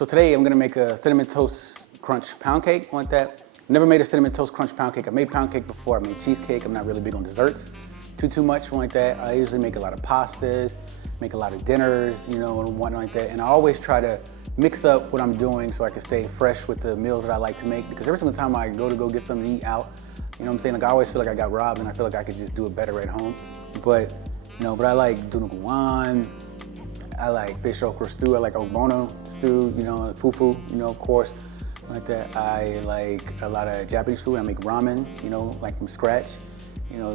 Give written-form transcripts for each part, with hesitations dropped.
So today I'm gonna make a cinnamon toast crunch pound cake like that. Never made a cinnamon toast crunch pound cake. I made pound cake before, I made cheesecake. I'm not really big on desserts too much like that. I usually make a lot of pastas, make a lot of dinners, you know, and whatnot like that. And I always try to mix up what I'm doing so I can stay fresh with the meals that I like to make, because every single time I go get something to eat out, you know what I'm saying? Like I always feel like I got robbed and I feel like I could just do it better at home. But, you know, but I like dunuguan, I like fish okra stew, I like ogbono stew, you know, fufu, you know, of course, like that. I like a lot of Japanese food. I make ramen, you know, like from scratch. You know,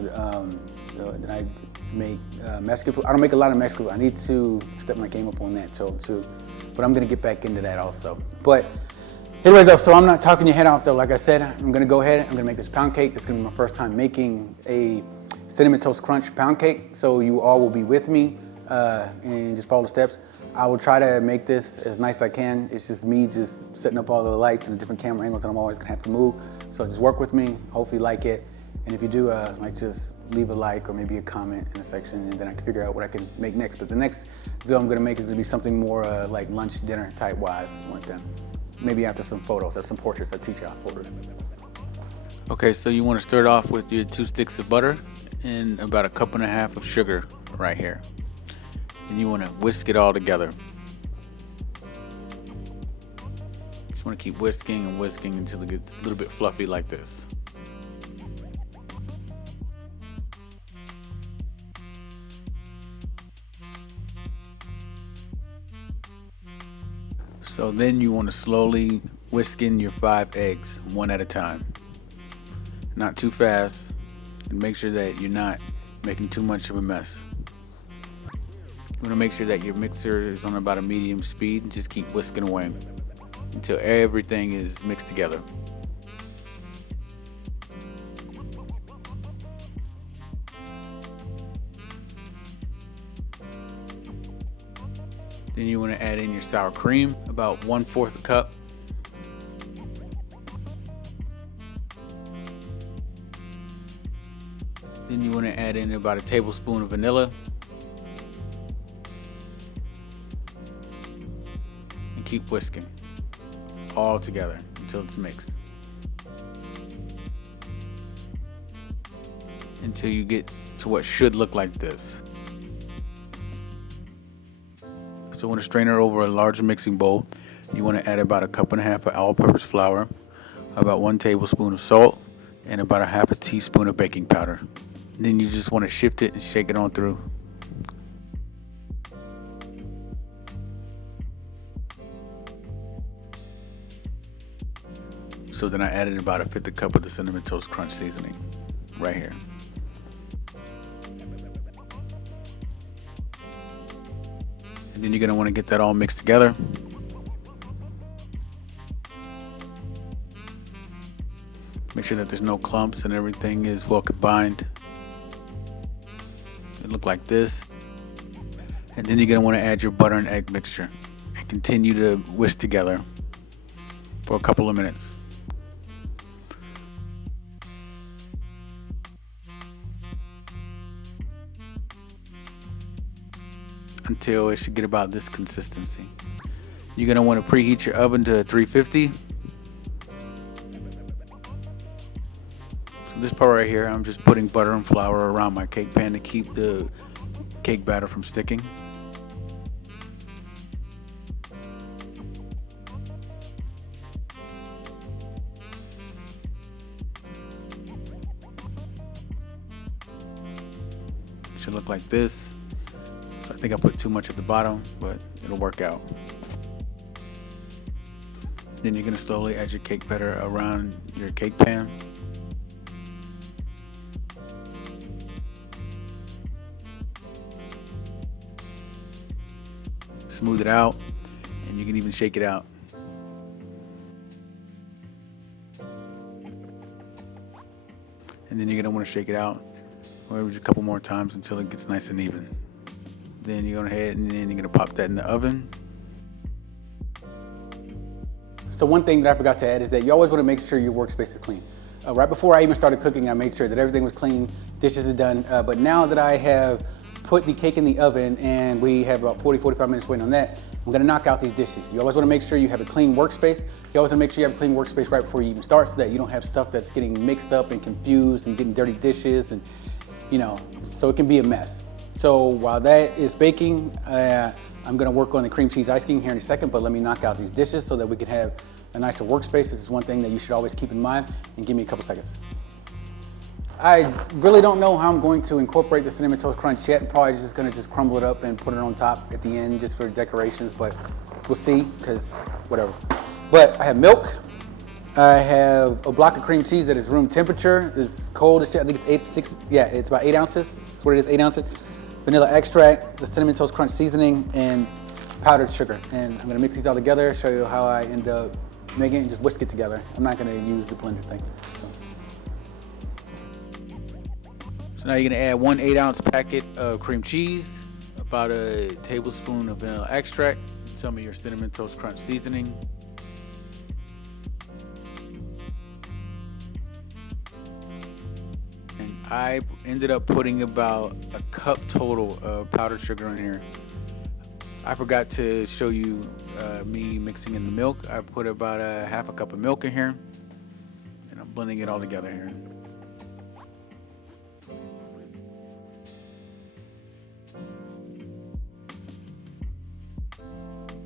then I make Mexican food. I don't make a lot of Mexican food. I need to step my game up on that too. But I'm gonna get back into that also. But anyway though, so I'm not talking your head off though. Like I said, I'm gonna go ahead, I'm gonna make this pound cake. It's gonna be my first time making a cinnamon toast crunch pound cake. So you all will be with me and just follow the steps. I will try to make this as nice as I can. It's just me just setting up all the lights and the different camera angles that I'm always gonna have to move. So just work with me, hopefully like it. And if you do, like just leave a like or maybe a comment in the section, and then I can figure out what I can make next. But the next video I'm gonna make is gonna be something more like lunch, dinner type wise, like that. Maybe after some photos or some portraits, I'll teach y'all photos. Okay, so you wanna start off with your 2 sticks of butter and about 1.5 cups of sugar right here. And you wanna whisk it all together. Just wanna keep whisking and whisking until it gets a little bit fluffy like this. So then you want to slowly whisk in your 5 eggs, one at a time. Not too fast, and make sure that you're not making too much of a mess. You want to make sure that your mixer is on about a medium speed and just keep whisking away until everything is mixed together. Then you want to add in your sour cream, about 1/4 cup. Then you want to add in about 1 tablespoon of vanilla. And keep whisking all together until it's mixed. Until you get to what should look like this. So when a strainer over a large mixing bowl, you want to add about 1.5 cups of all-purpose flour, about 1 tablespoon of salt, and about 1/2 teaspoon of baking powder. Then you just want to shift it and shake it on through. So then I added about 1/5 cup of the cinnamon toast crunch seasoning right here. And then you're gonna wanna get that all mixed together. Make sure that there's no clumps and everything is well combined. It look like this. And then you're gonna wanna add your butter and egg mixture and continue to whisk together for a couple of minutes. Until it should get about this consistency. You're gonna want to preheat your oven to 350. So this part right here, I'm just putting butter and flour around my cake pan to keep the cake batter from sticking. It should look like this. I think I put too much at the bottom, but it'll work out. Then you're gonna slowly add your cake batter around your cake pan. Smooth it out, and you can even shake it out. And then you're gonna wanna shake it out a couple more times until it gets nice and even. Then you're gonna head and then you're gonna pop that in the oven. So one thing that I forgot to add is that you always wanna make sure your workspace is clean. Right before I even started cooking, I made sure that everything was clean, dishes are done. But now that I have put the cake in the oven, and we have about 40-45 minutes waiting on that. I'm gonna knock out these dishes. You always wanna make sure you have a clean workspace. You always wanna make sure you have a clean workspace right before you even start so that you don't have stuff that's getting mixed up and confused and getting dirty dishes, and so it can be a mess. So while that is baking, I'm gonna work on the cream cheese ice cream here in a second, but let me knock out these dishes so that we can have a nicer workspace. This is one thing that you should always keep in mind, and give me a couple seconds. I really don't know how I'm going to incorporate the Cinnamon Toast Crunch yet. I'm probably just gonna crumble it up and put it on top at the end just for decorations, but we'll see, because whatever. But I have milk. I have a block of cream cheese that is room temperature. It's cold as shit. I think it's about 8 ounces. That's what it is, 8 ounces. Vanilla extract, the Cinnamon Toast Crunch seasoning, and powdered sugar. And I'm gonna mix these all together, show you how I end up making it, and just whisk it together. I'm not gonna use the blender thing. So now you're gonna add 1 8-ounce packet of cream cheese, about a tablespoon of vanilla extract, some of your Cinnamon Toast Crunch seasoning, and I ended up putting about a cup total of powdered sugar in here. I forgot to show you me mixing in the milk. I put about a half a cup of milk in here, and I'm blending it all together here.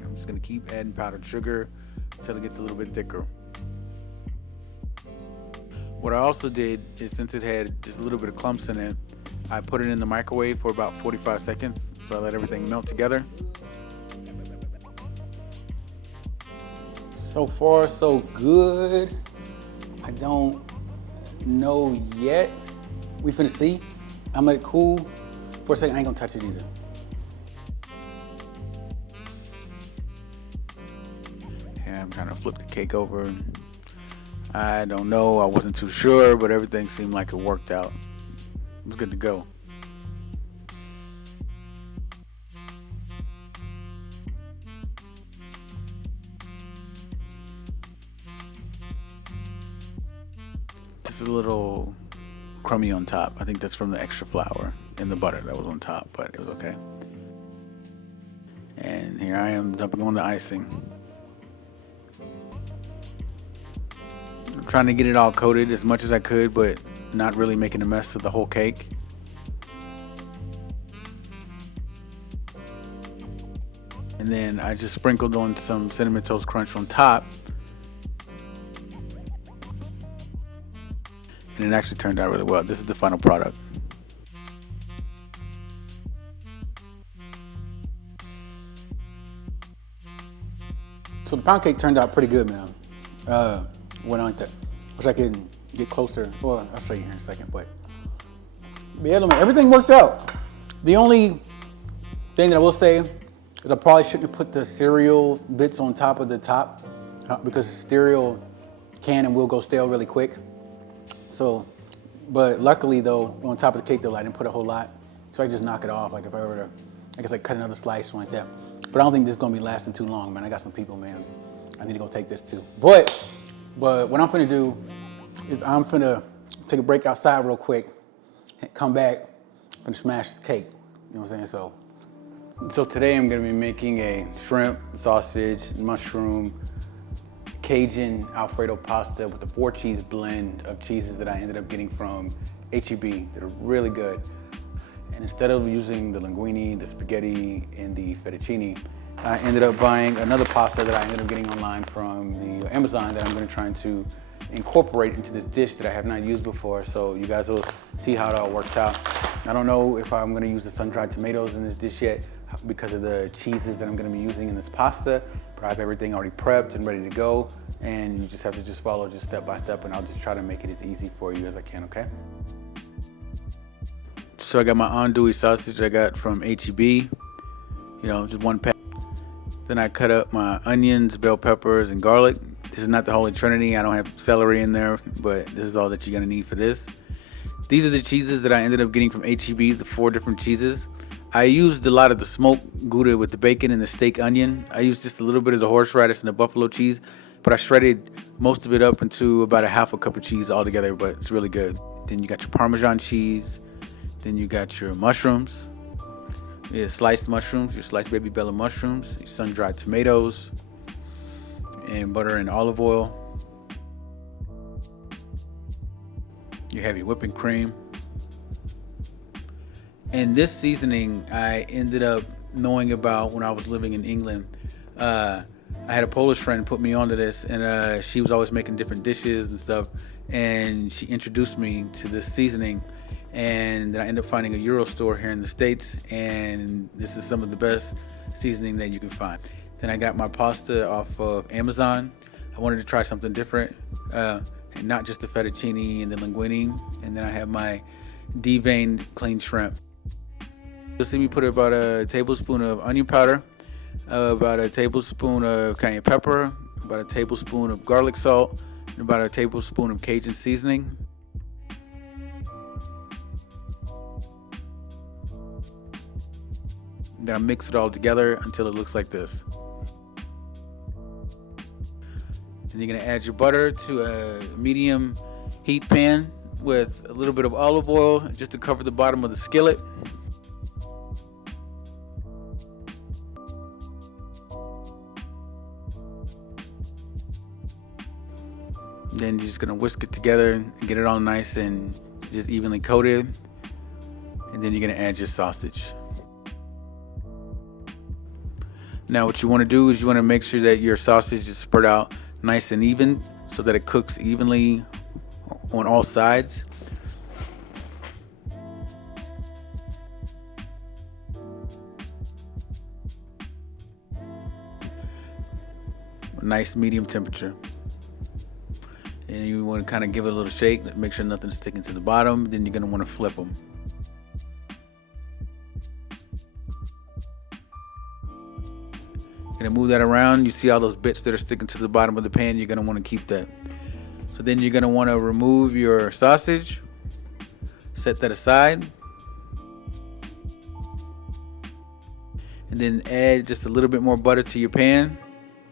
I'm just gonna keep adding powdered sugar until it gets a little bit thicker. What I also did is, since it had just a little bit of clumps in it, I put it in the microwave for about 45 seconds. So I let everything melt together. So far, so good. I don't know yet. We finna see. I'm let it cool for a second. I ain't gonna touch it either. Yeah, I'm trying to flip the cake over. I don't know, I wasn't too sure, but everything seemed like it worked out. It was good to go. Just a little crummy on top. I think that's from the extra flour and the butter that was on top, but it was okay. And here I am dumping on the icing. I'm trying to get it all coated as much as I could, but not really making a mess of the whole cake. And then I just sprinkled on some Cinnamon Toast Crunch on top. And it actually turned out really well. This is the final product. So the pound cake turned out pretty good, man. Went on that. Wish I could get closer. Well, I'll show you here in a second, but yeah, everything worked out. The only thing that I will say is I probably shouldn't have put the cereal bits on top of the top, because the cereal can and will go stale really quick. So, but luckily though, on top of the cake though, I didn't put a whole lot. So I just knock it off, like if I were to, I guess like cut another slice like that. But I don't think this is gonna be lasting too long, man. I got some people, man. I need to go take this too. But what I'm finna do is I'm finna take a break outside real quick, come back, finna smash this cake. You know what I'm saying? So today I'm gonna be making a shrimp, sausage, mushroom, Cajun Alfredo pasta with a 4-cheese blend of cheeses that I ended up getting from H.E.B. They're really good. And instead of using the linguine, the spaghetti, and the fettuccine, I ended up buying another pasta that I ended up getting online from the Amazon that I'm gonna try to incorporate into this dish that I have not used before. So you guys will see how it all works out. I don't know if I'm gonna use the sun-dried tomatoes in this dish yet because of the cheeses that I'm gonna be using in this pasta, but I have everything already prepped and ready to go. And you just have to follow step by step, and I'll just try to make it as easy for you as I can, okay? So I got my andouille sausage I got from H.E.B, just 1 pack. Then I cut up my onions, bell peppers, and garlic. This is not the Holy Trinity. I don't have celery in there, but this is all that you're gonna need for this. These are the cheeses that I ended up getting from H.E.B, the 4 different cheeses. I used a lot of the smoked Gouda with the bacon and the steak onion. I used just a little bit of the horseradish and the buffalo cheese, but I shredded most of it up into about a half a cup of cheese altogether, but it's really good. Then you got your Parmesan cheese. Then you got your mushrooms. Your sliced mushrooms, your sliced baby bella mushrooms, your sun-dried tomatoes, and butter and olive oil. You have your whipping cream. And this seasoning I ended up knowing about when I was living in England. I had a Polish friend put me onto this, and she was always making different dishes and stuff, and she introduced me to this seasoning. And then I ended up finding a Euro store here in the States, and this is some of the best seasoning that you can find. Then I got my pasta off of Amazon. I wanted to try something different, and not just the fettuccine and the linguine. And then I have my deveined clean shrimp. You'll see me put about a tablespoon of onion powder, about a tablespoon of cayenne pepper, about a tablespoon of garlic salt, and about a tablespoon of Cajun seasoning. Then I mix it all together until it looks like this. And you're gonna add your butter to a medium heat pan with a little bit of olive oil just to cover the bottom of the skillet. Then you're just gonna whisk it together and get it all nice and just evenly coated. And then you're gonna add your sausage. Now what you want to do is you want to make sure that your sausage is spread out nice and even so that it cooks evenly on all sides. A nice medium temperature. And you want to kind of give it a little shake, make sure nothing's sticking to the bottom. Then you're going to want to flip them. Gonna move that around. You see all those bits that are sticking to the bottom of the pan. You're gonna want to keep that. So then you're gonna want to remove your sausage, set that aside, and then add just a little bit more butter to your pan,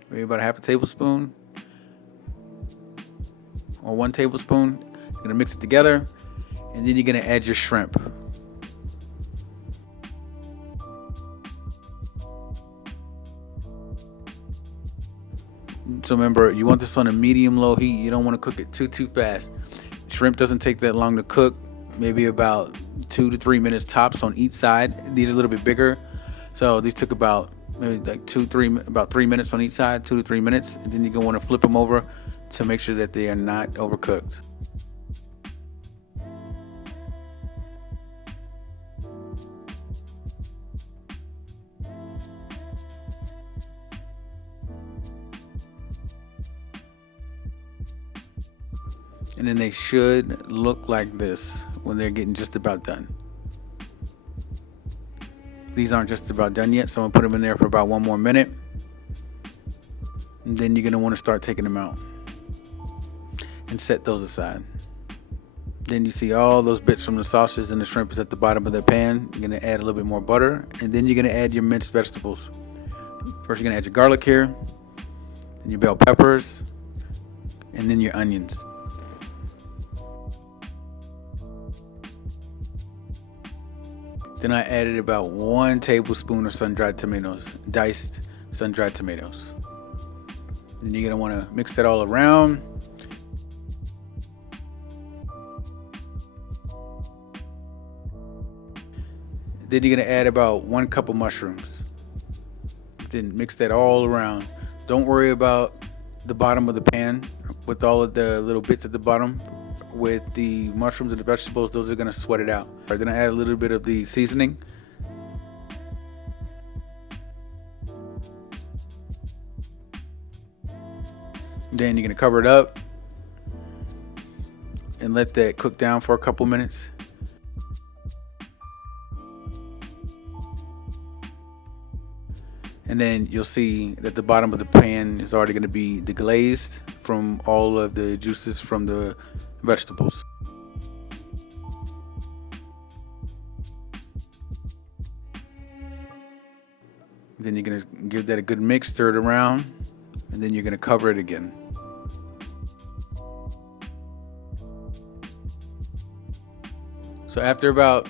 maybe about a half a tablespoon or 1 tablespoon. You're gonna mix it together, and then you're gonna add your shrimp. So remember, you want this on a medium-low heat. You don't want to cook it too fast. Shrimp doesn't take that long to cook, maybe about 2 to 3 minutes tops on each side. These are a little bit bigger, so these took about maybe like 3 minutes on each side, 2 to 3 minutes. And then you're gonna want to flip them over to make sure that they are not overcooked. And then they should look like this when they're getting just about done. These aren't just about done yet, so I'm gonna put them in there for about 1 more minute. And then you're gonna want to start taking them out and set those aside. Then you see all those bits from the sausage and the shrimp is at the bottom of the pan. You're gonna add a little bit more butter, and then you're gonna add your minced vegetables. First, you're gonna add your garlic here, then your bell peppers, and then your onions. Then I added about 1 tablespoon of sun-dried tomatoes, diced sun-dried tomatoes. Then you're gonna wanna mix that all around. Then you're gonna add about 1 cup of mushrooms. Then mix that all around. Don't worry about the bottom of the pan with all of the little bits at the bottom. With the mushrooms and the vegetables, those are gonna sweat it out. Then I add a little bit of the seasoning. Then you're gonna cover it up and let that cook down for a couple minutes. And then you'll see that the bottom of the pan is already gonna be deglazed from all of the juices from the vegetables. Then you're gonna give that a good mix, stir it around, and then you're gonna cover it again. So after about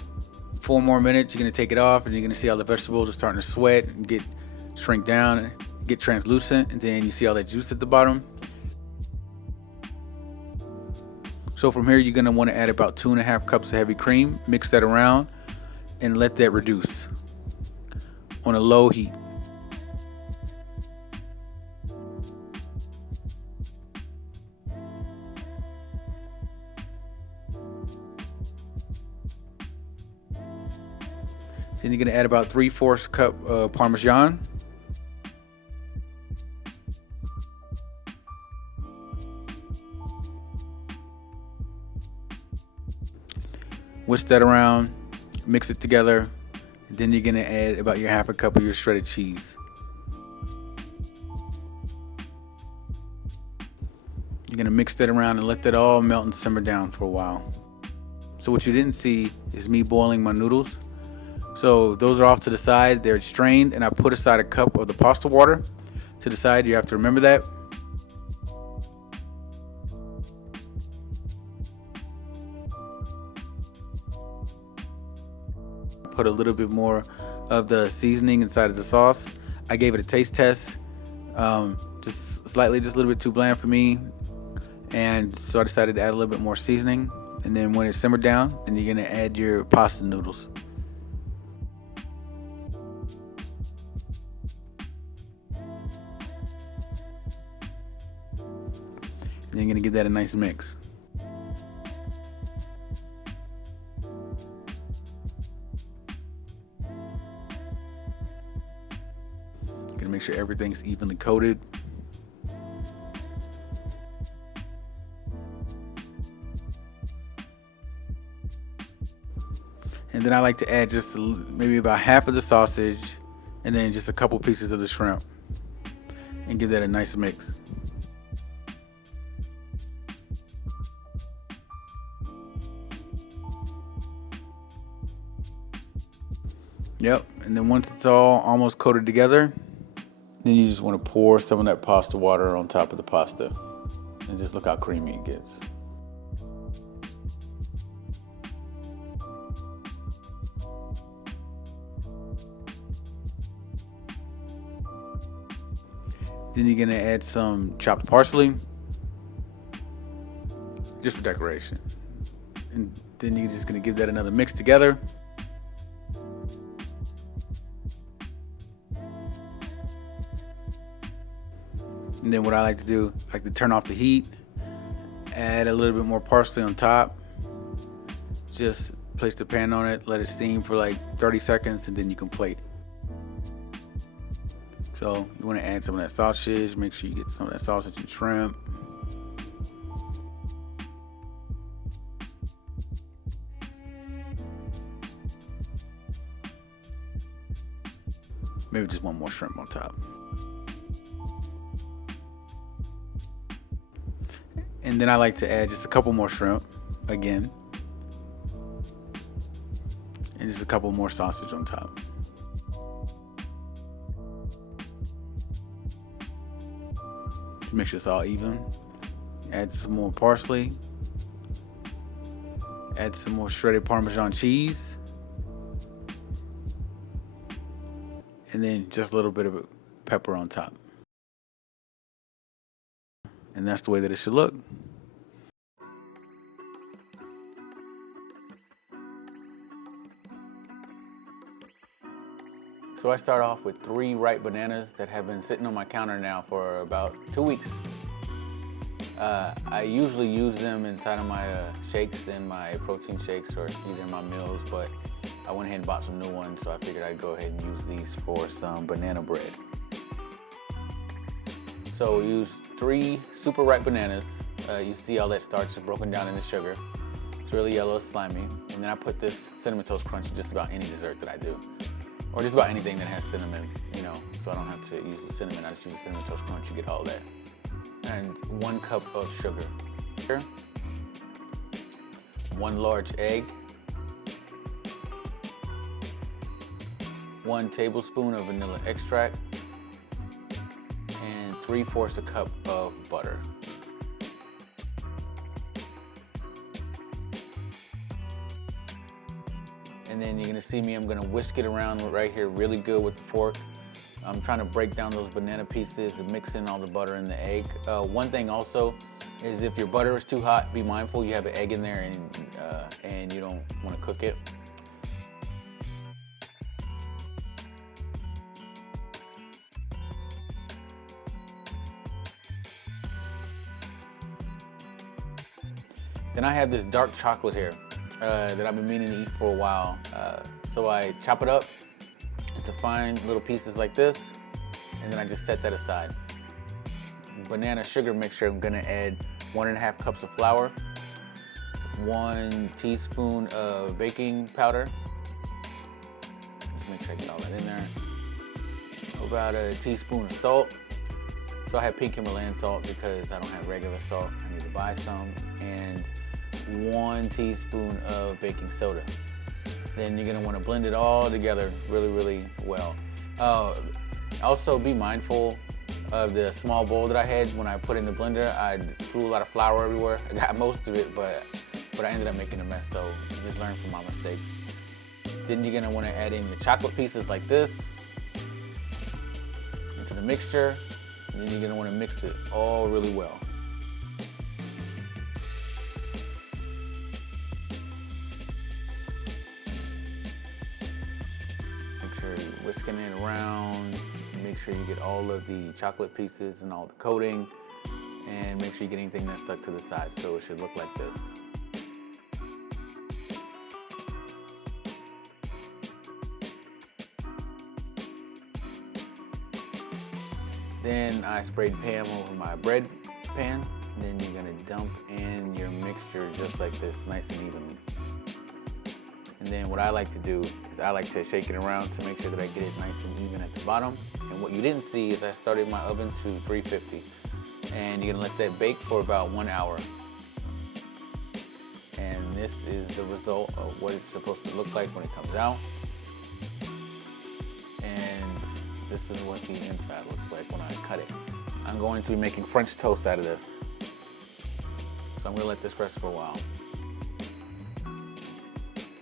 4 more minutes, you're gonna take it off and you're gonna see all the vegetables are starting to sweat and shrink down, get translucent, and then you see all that juice at the bottom. So from here, you're gonna wanna add about 2.5 cups of heavy cream, mix that around, and let that reduce on a low heat. Then you're gonna add about 3/4 cup of Parmesan. Whisk that around, mix it together, and then you're gonna add about your 1/2 cup of your shredded cheese. You're gonna mix that around and let that all melt and simmer down for a while. So what you didn't see is me boiling my noodles. So those are off to the side, they're strained, and I put aside a cup of the pasta water to the side. You have to remember that. Put a little bit more of the seasoning inside of the sauce. I gave it a taste test, just slightly, just a little bit too bland for me. And so I decided to add a little bit more seasoning. And then when it simmered down, then you're gonna add your pasta noodles. And you're gonna give that a nice mix. Gonna make sure everything's evenly coated. And then I like to add just maybe about half of the sausage and then just a couple pieces of the shrimp and give that a nice mix. Yep, and then once it's all almost coated together, then you just want to pour some of that pasta water on top of the pasta and just look how creamy it gets. Then you're gonna add some chopped parsley, just for decoration. And then you're just gonna give that another mix together. And then what I like to do, I like to turn off the heat, add a little bit more parsley on top, just place the pan on it, let it steam for like 30 seconds, and then you can plate. So you want to add some of that sausage, make sure you get some of that sausage and shrimp. Maybe just one more shrimp on top. And then I like to add just a couple more shrimp again. And just a couple more sausage on top. Make sure it's all even. Add some more parsley. Add some more shredded Parmesan cheese. And then just a little bit of pepper on top. And that's the way that it should look. So I start off with 3 ripe bananas that have been sitting on my counter now for about 2 weeks. I usually use them inside of my shakes and my protein shakes or either in my meals, but I went ahead and bought some new ones, so I figured I'd go ahead and use these for some banana bread. So we use 3 super ripe bananas. You see all that starch is broken down into sugar. It's really yellow, slimy. And then I put this Cinnamon Toast Crunch in just about any dessert that I do. Or just about anything that has cinnamon, you know, so I don't have to use the cinnamon. I just use Cinnamon Toast Crunch, you get all that. And 1 cup of sugar. 1 large egg. 1 tablespoon of vanilla extract. And 3/4 a cup of butter. And And then you're gonna see me, I'm gonna whisk it around right here really good with the fork. I'm trying to break down those banana pieces and mix in all the butter and the egg. One thing also is if your butter is too hot, be mindful you have an egg in there and you don't wanna cook it. Then I have this dark chocolate here that I've been meaning to eat for a while. So I chop it up into fine little pieces like this, and then I just set that aside. Banana sugar mixture, I'm gonna add 1.5 cups of flour, 1 teaspoon of baking powder. Just make sure I get all that in there. About a teaspoon of salt. So I have pink Himalayan salt because I don't have regular salt. I need to buy some. And 1 teaspoon of baking soda. Then you're gonna wanna blend it all together really, really well. Also be mindful of the small bowl that I had when I put in the blender. I threw a lot of flour everywhere. I got most of it, but I ended up making a mess, so just learn from my mistakes. Then you're gonna wanna add in the chocolate pieces like this into the mixture, and then you're gonna wanna mix it all really well. Whisking it around, make sure you get all of the chocolate pieces and all the coating, and make sure you get anything that's stuck to the side, so it should look like this. Then I sprayed Pam over my bread pan, and then you're gonna dump in your mixture just like this, nice and evenly. And then what I like to do is I like to shake it around to make sure that I get it nice and even at the bottom. And what you didn't see is I started my oven to 350. And you're gonna let that bake for about 1 hour. And this is the result of what it's supposed to look like when it comes out. And this is what the inside looks like when I cut it. I'm going to be making French toast out of this. So I'm gonna let this rest for a while.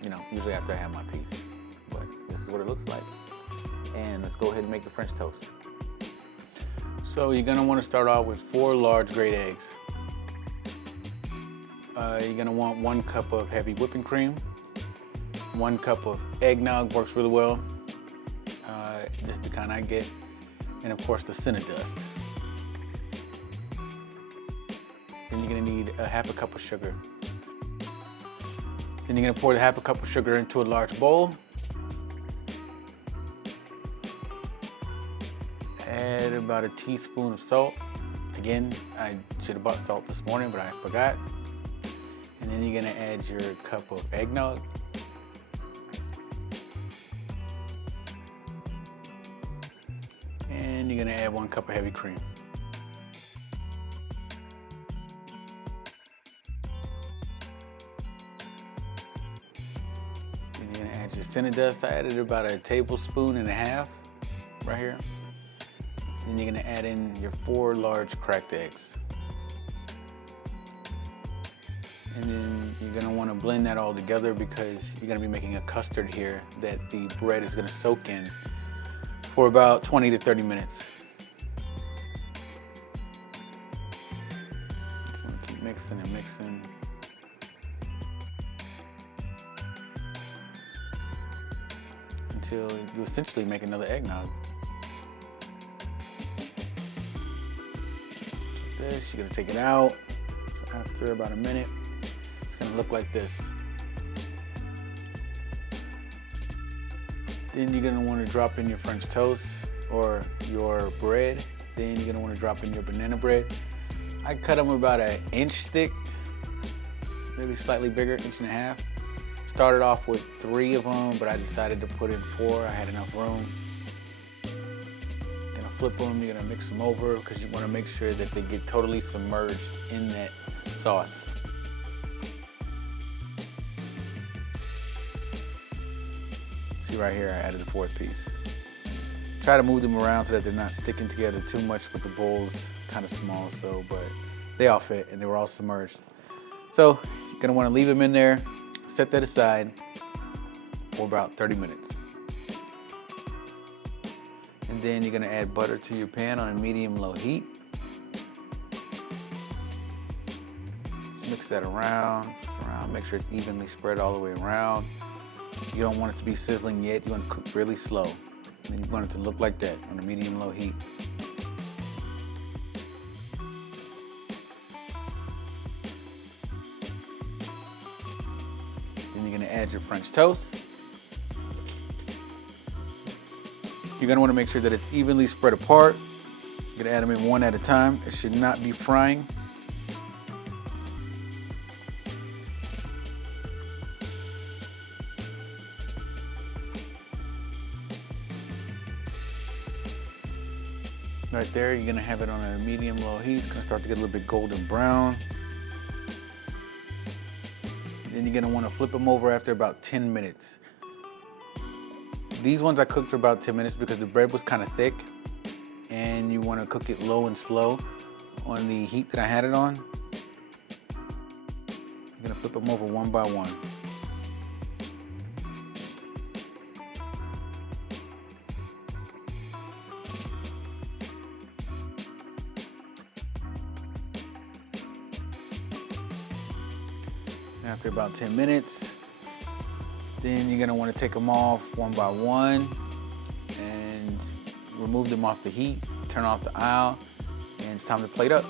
You know, usually after I have my piece, but this is what it looks like. And let's go ahead and make the French toast. So you're gonna wanna start off with 4 large grate eggs. You're gonna want 1 cup of heavy whipping cream, 1 cup of eggnog, works really well. This is the kind I get. And of course the Cinnadust. Then you're gonna need a 1/2 cup of sugar. Then you're gonna pour the 1/2 cup of sugar into a large bowl. Add about a teaspoon of salt. Again, I should have bought salt this morning, but I forgot. And then you're gonna add your cup of eggnog. And you're gonna add 1 cup of heavy cream. Your Cinnadust, I added about 1.5 tablespoons right here. Then you're gonna add in your 4 large cracked eggs. And then you're gonna wanna blend that all together because you're gonna be making a custard here that the bread is gonna soak in for about 20 to 30 minutes. Just wanna keep mixing and mixing. Until you essentially make another eggnog. Like this, you're gonna take it out. So after about a minute, it's gonna look like this. Then you're gonna wanna drop in your French toast or your bread. Then you're gonna wanna drop in your banana bread. I cut them about 1 inch thick, maybe slightly bigger, 1.5 inches. Started off with 3 of them, but I decided to put in 4. I had enough room. You're gonna flip them, you're gonna mix them over because you wanna make sure that they get totally submerged in that sauce. See right here, I added the 4th piece. Try to move them around so that they're not sticking together too much with the bowls, kind of small, but they all fit and they were all submerged. So you're gonna wanna leave them in there. Set that aside. for about 30 minutes. And then you're gonna add butter to your pan on a medium-low heat. Mix that around, make sure it's evenly spread all the way around. You don't want it to be sizzling yet, you want to cook really slow. And you want it to look like that on a medium-low heat. Then you're gonna add your French toast. You're gonna wanna make sure that it's evenly spread apart. You're gonna add them in one at a time. It should not be frying. Right there, you're gonna have it on a medium-low heat. It's gonna start to get a little bit golden brown. Then you're gonna wanna flip them over after about 10 minutes. These ones I cooked for about 10 minutes because the bread was kind of thick and you wanna cook it low and slow on the heat that I had it on. You're gonna flip them over one by one. After about 10 minutes, then you're gonna wanna take them off one by one and remove them off the heat, turn off the aisle, and it's time to plate up.